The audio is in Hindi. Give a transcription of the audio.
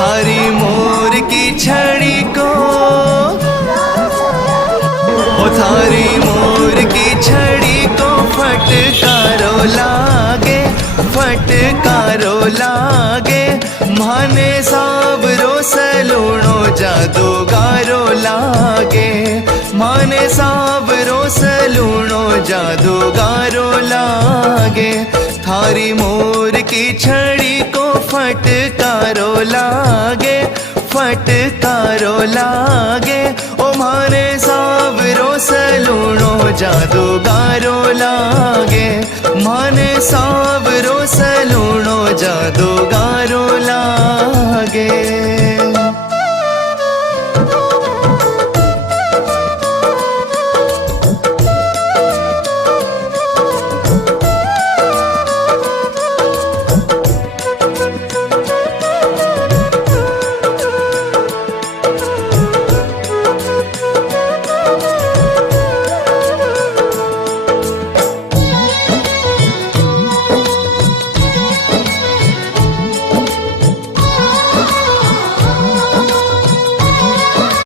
थारी मोर की छड़ी को, ओ थारी मोर की छड़ी को फटकारो लागे, फटकारो लागे। माने सावरो सलूणो जादूगारो लागे, माने सावरो सलूणो जादूगारो लागे। थारी मोर की छड़ी को फटकारो लागे, फटकारो लागे। ओ माने सावरो सलूणो जादूगारो लागे, माने सावरो सलूणो जादूगारो